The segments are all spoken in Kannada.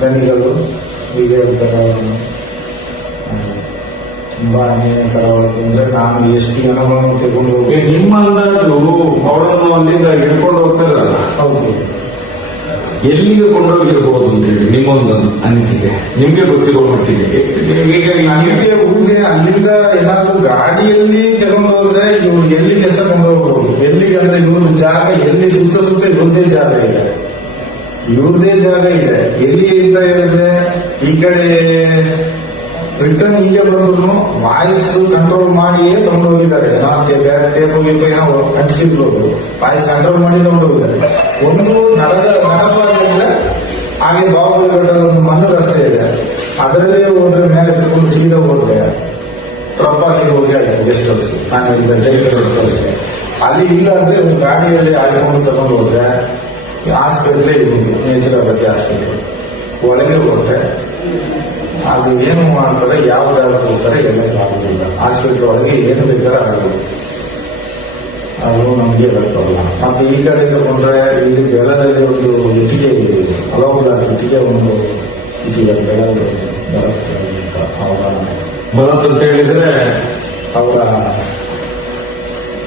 ದನಿಗಳು ಹೀಗೆ ಒಂಥರ ತುಂಬಾ ಅನ್ಯಾಯಕರವಾದ ಅಂದ್ರೆ ನಾನು ಎಷ್ಟು ಜನಗಳನ್ನು ತೆಗೆದು ಹೋಗಿ ನಿಮ್ಮ ಅಂದಾಜು ಅವಳನ್ನು ಅಲ್ಲಿಂದ ಹಿಡ್ಕೊಂಡು ಹೋಗ್ತಾರಲ್ಲ? ಹೌದು. ಎಲ್ಲಿಗೆ ಕೊಂಡೋಗಿರ್ಬೋದು ಅಂತ ಹೇಳಿ ನಿಮ್ಮೊಂದು ಅನಿಸಿಕೆ. ನಿಮ್ಗೆ ಗೊತ್ತಿರೋ ಮಟ್ಟಿಗೆ. ಈಗ ಈಗ ನನಗೆ ಊರಿಗೆ ಅಲ್ಲಿಂದ ಏನಾದ್ರೂ ಗಾಡಿಯಲ್ಲಿ ತಗೊಂಡು ಹೋದ್ರೆ ಇವ್ರು ಎಲ್ಲಿಗೆ ಹೆಸರು ಹೋಗ್ಬೋದು? ಎಲ್ಲಿಗೆ ಅಂದ್ರೆ ಇವ್ರ ಜಾಗ ಎಲ್ಲಿ ಸುತ್ತ ಸುತ್ತ ಇವ್ರದೇ ಜಾಗ ಇದೆ. ಇವ್ರದೇ ಜಾಗ ಇದೆ. ಎಲ್ಲಿ ಅಂತ ಹೇಳಿದ್ರೆ ಈ ಕಡೆ ರಿಟರ್ನ್ ಹಿಂಗೆ ಬಂದ್ರು ವಾಯ್ಸ್ ಕಂಟ್ರೋಲ್ ಮಾಡಿಯೇ ತಗೊಂಡು ಹೋಗಿದ್ದಾರೆ ಬೇರೆ ಟೇಬಲ್ ಏನೋ ಅಂಟಿಸಿರ್ಬೋದು. ವಾಯ್ಸ್ ಕಂಟ್ರೋಲ್ ಮಾಡಿ ತಗೊಂಡು ಹೋಗಿದ್ದಾರೆ ಒಂದು ನರದ ನಡಪಾದ್ರೆ ಹಾಗೆ ಬಾಬು ಒಂದು ಮಣ್ಣು ರಸ್ತೆ ಇದೆ. ಅದರಲ್ಲೇ ಹೋದ್ರೆ ಮೇಲೆ ತಗೊಂಡು ಸೀದಾ ಹೋದ್ರೆ ಪ್ರಾಪರ್ಲಿ ಹೋಗಿ ಆಯ್ತು ಗೆಸ್ಟ್ ಹೌಸ್ ನಾನು ಹೇಳಿದ ಜೈಲ್ ಗೆಸ್ಟ್ ಹೌಸ್ಗೆ ಅಲ್ಲಿ ಇಲ್ಲ ಅಂದ್ರೆ ಗಾಡಿಯಲ್ಲಿ ಹಾಕಿಕೊಂಡು ತಗೊಂಡು ಹೋದ್ರೆ ನೇಚರ್ ನೇಚುರೋಪತಿ ಆಸ್ಪತ್ರೆ ಒಳಗೆ ಹೋದ್ರೆ ಅದು ಏನು ಮಾಡ್ತಾರೆ ಯಾವ ಜಾಗಕ್ಕೆ ಹೋಗ್ತಾರೆ ಎಲ್ಲ ಆಗುದಿಲ್ಲ ಆಸ್ಪತ್ರೆ ಒಳಗೆ ಏನು ಬೇಕಾದ್ರೆ ಆಗುದು ಅದು ನಮಗೆ ಗೊತ್ತಲ್ಲ ಮತ್ತೆ ಈ ಕಡೆ ತಗೊಂಡ್ರೆ ಇಲ್ಲಿ ಬೆಳದಲ್ಲಿ ಒಂದು ಇಟ್ಟಿಗೆ ಇದೆ. ಹಲವು ಇಟ್ಟಿಗೆ ಒಂದು ಇಟ್ಟಿಗೆ ಬೆಳಗ್ಗೆ ಅವರ ಅಂತ ಹೇಳಿದ್ರೆ ಅವರ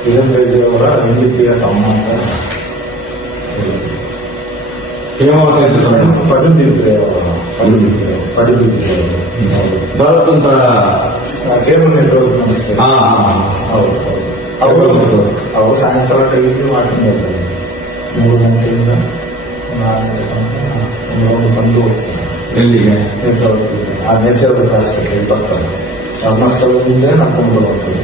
ಕಿರಣ್ ರೆಡ್ಡಿ ಅವರ ಹೆಂಡತಿಯ ತಮ್ಮ ಅಂತ. ಪಡುಬಿದ್ರೆ ಪಡುಬಿದ್ರೆ ಅಂತ ಕೇಬಲ್ ನೆಟ್ವರ್ಕ್ ನಡೆಸ್ತಾರೆ ಹಾ. ಹೌದು. ಅವರು ಅವರು ಸಾಯಂಕಾಲ ವಾಕಿಂಗ್ ಇರ್ತಾರೆ ಮೂರು ಗಂಟೆಯಿಂದ ನಾಲ್ಕು ಗಂಟೆ ಅವರು ಬಂದು ಎಲ್ಲಿಗೆ? ಆ ನೇಚರ್ ಹಾಸ್ಪಿಟಲ್ ಬರ್ತಾರೆ. ಧರ್ಮಸ್ಥಳದಿಂದ ನಡ್ಕೊಂಡು ಬರುವಂಥದ್ದು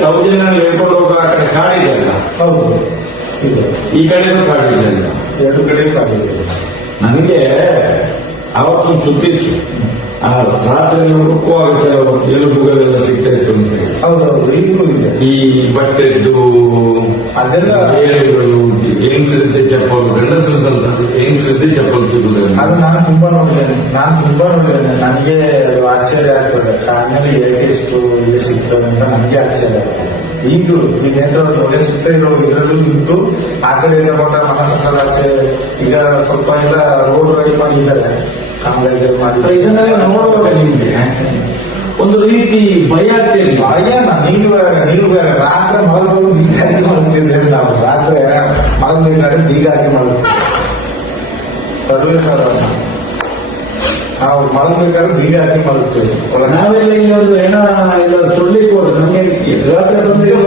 ಸೌಜನ್ಯ ಹೇಳ್ಕೊಂಡು ಹೋಗೋ ಆ ಕಡೆ ಕಾಡಿದೆ ಅಲ್ಲ? ಹೌದು. ಈ ಕಡೆನೂ ಕಾಡಿದೆ ಅಲ್ಲ? ಎರಡು ಕಡೆ ಕಾಲಿದೆ ನನಗೆ ಅವತ್ತು ಸುತ್ತಿತ್ತು. ಆ ರಾತ್ರಿ ಹುಡುಕುವಾಗ ಎಲುಬುಗಳೆಲ್ಲ ಸಿಗ್ತಾ ಇತ್ತು ಅಂತ. ಹೌದೌದು ಈಗಲೂ ಇದೆ. ಈ ಬಟ್ಟೆದ್ದು ಅದೆಲ್ಲ ಏಳುಗಳು ಹೆಂಗಸಿದ್ದೆ ಚಪ್ಪಲ್ ಗಂಡಸರದಲ್ಲ ಹೆಂಗಸಿದ್ದೆ ಚಪ್ಪಲು ಸಿಗುದಿಲ್ಲ ಅದು ನಾನು ತುಂಬಾ ನೋಡಿದ್ದೇನೆ. ನಾನು ತುಂಬಾ ನೋಡಿದ್ದೇನೆ. ನನಗೆ ಅದು ಆಶ್ಚರ್ಯ ಆಗ್ತದೆ. ಕಾರಿನಲ್ಲಿ ಏಕೆ ಇಷ್ಟು ಇಲ್ಲಿ ಸಿಗ್ತದೆ ಅಂತ ನನಗೆ ಆಶ್ಚರ್ಯ ಆಗ್ತದೆ ಈಗಲೂ ಈ ನೇತ್ರ ಒಳ್ಳೆ ಸುತ್ತ ಇರೋ ಇದರಲ್ಲೂ ಇಟ್ಟು ಆ ಕಡೆಯಿಂದ ಕೊಟ್ಟ ಆಚೆ ಈಗ ಸ್ವಲ್ಪ ಎಲ್ಲ ರೋಡ್ ರೆಡಿ ಮಾಡಿದ್ದಾರೆ. ಕಾಮಗಾರಿ ಮಾಡಿ ಇದನ್ನೆಲ್ಲ ನೋಡುವಾಗ ನಿಮ್ಗೆ ಒಂದು ರೀತಿ ಭಯ ಭಯನ ನೀವು ನೀವು ಬೇರೆ ರಾತ್ರಿ ಮಲಗೋದು ಬೀಗಾಗಿ ನಾವು ರಾತ್ರಿ ಮಲಗಬೇಕಾದ್ರೆ ಬೀಗಾಗಿ ಮಲಗ್ತೀವಿ. ಸರ್ವೇ ಸರ್ ನಾವು ಮಲಗಬೇಕಾದ್ರೆ ಬೀಗ ಹಾಕಿ ಮಲಗ್ತೀವಿ ಒಳಗೆ ನಾವೆಲ್ಲ ಇಲ್ಲಿ ಒಂದು ಹೆಣ ಎಲ್ಲ ಸುಳ್ಳಿಕ್ಕೆ ಹೋದ್ರೆ ನಮಗೆ ರಾತ್ರಿ ಬಂದು ಬರೋದಿಲ್ಲ ನಮ್ಗೆ